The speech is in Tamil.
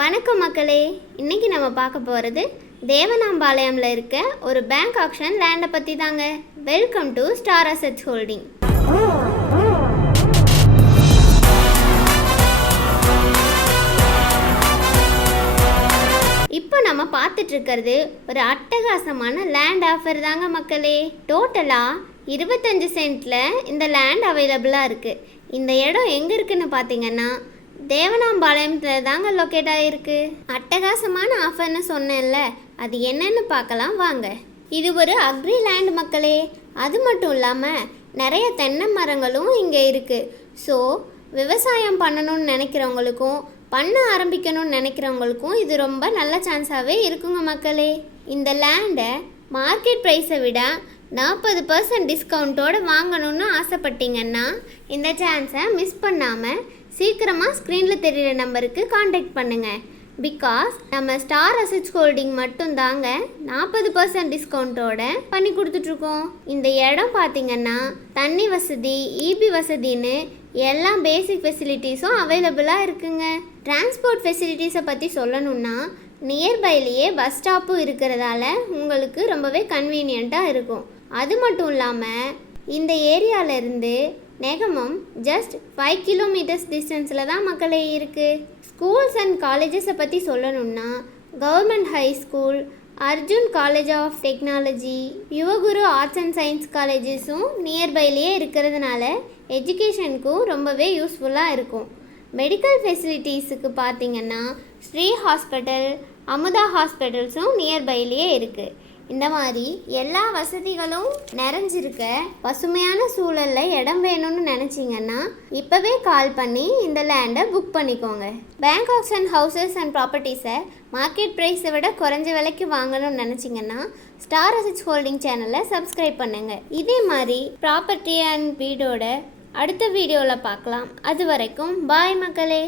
வணக்கம் மக்களே, இன்னைக்கு நம்ம பார்க்க போகிறது தேவனாம்பாளையம்ல இருக்க ஒரு பேங்க் ஆக்ஷன் லேண்டை பற்றி தாங்க. Welcome to star assets holding. இப்போ நம்ம பார்த்துட்டு இருக்கிறது ஒரு அட்டகாசமான லேண்ட் ஆஃபர் தாங்க மக்களே. டோட்டலாக 25 சென்ட்ல இந்த லேண்ட் அவைலபிளாக இருக்குது. இந்த இடம் எங்கே இருக்குன்னு பார்த்தீங்கன்னா தேவனாம்பாளையத்தில் தாங்க லொக்கேட் ஆகிருக்கு. அட்டகாசமான ஆஃபர்னு சொன்னேன்ல, அது என்னன்னு பார்க்கலாம் வாங்க. இது ஒரு அக்ரி லேண்ட் மக்களே. அது மட்டும் இல்லாமல் நிறைய தென்னை மரங்களும் இங்கே இருக்குது. ஸோ விவசாயம் பண்ணணும்னு நினைக்கிறவங்களுக்கும் பண்ண ஆரம்பிக்கணும்னு நினைக்கிறவங்களுக்கும் இது ரொம்ப நல்ல சான்ஸாகவே இருக்குங்க மக்களே. இந்த லேண்டை மார்க்கெட் ப்ரைஸை விட 40% டிஸ்கவுண்ட்டோடு வாங்கணும்னு ஆசைப்பட்டீங்கன்னா இந்த சான்ஸை மிஸ் பண்ணாமல் சீக்கிரமாக ஸ்க்ரீனில் தெரிகிற நம்பருக்கு காண்டாக்ட் பண்ணுங்கள். பிகாஸ் நம்ம ஸ்டார் அசெட்ஸ் ஹோல்டிங் மட்டும்தாங்க 40% டிஸ்கவுண்ட்டோட பண்ணி கொடுத்துட்ருக்கோம். இந்த இடம் பார்த்திங்கன்னா தண்ணி வசதி, இபி வசதின்னு எல்லா பேசிக் ஃபெசிலிட்டிஸும் அவைலபிளாக இருக்குங்க. டிரான்ஸ்போர்ட் ஃபெசிலிட்டிஸை பற்றி சொல்லணுன்னா நியர்பைலேயே பஸ் ஸ்டாப்பும் இருக்கிறதால உங்களுக்கு ரொம்பவே கன்வீனியண்ட்டாக இருக்கும். அது மட்டும் இல்லாமல் இந்த ஏரியாவிலேருந்து நெகமம் ஜஸ்ட் 5 கிலோமீட்டர்ஸ் டிஸ்டன்ஸில் தான் மக்களே இருக்குது. ஸ்கூல்ஸ் அண்ட் காலேஜஸை பற்றி சொல்லணுன்னா government high school, Arjun college of technology, Yuvaguru arts and science காலேஜஸும் நியர்பைலேயே இருக்கிறதுனால எஜுகேஷனுக்கும் ரொம்பவே யூஸ்ஃபுல்லாக இருக்கும். மெடிக்கல் ஃபெசிலிட்டிஸுக்கு பார்த்திங்கன்னா ஸ்ரீ ஹாஸ்பிட்டல், அமுதா ஹாஸ்பிட்டல்ஸும் நியர்பைலேயே இருக்குது. இந்த மாதிரி எல்லா வசதிகளும் நிறைஞ்சிருக்க பசுமையான சூழலில் இடம் வேணும்னு நினச்சிங்கன்னா இப்போவே கால் பண்ணி இந்த லேண்டை புக் பண்ணிக்கோங்க. பேங்க் ஆக்ஷன் ஹவுசஸ் அண்ட் ப்ராப்பர்ட்டிஸை மார்க்கெட் ப்ரைஸை விட குறைஞ்ச விலைக்கு வாங்கணும்னு நினச்சிங்கன்னா ஸ்டார் அசெட்ஸ் ஹோல்டிங் சேனலை சப்ஸ்கிரைப் பண்ணுங்கள். இதே மாதிரி ப்ராப்பர்ட்டி அண்ட் வீடோட அடுத்த வீடியோவில் பார்க்கலாம். அது வரைக்கும் பாய் மக்களே.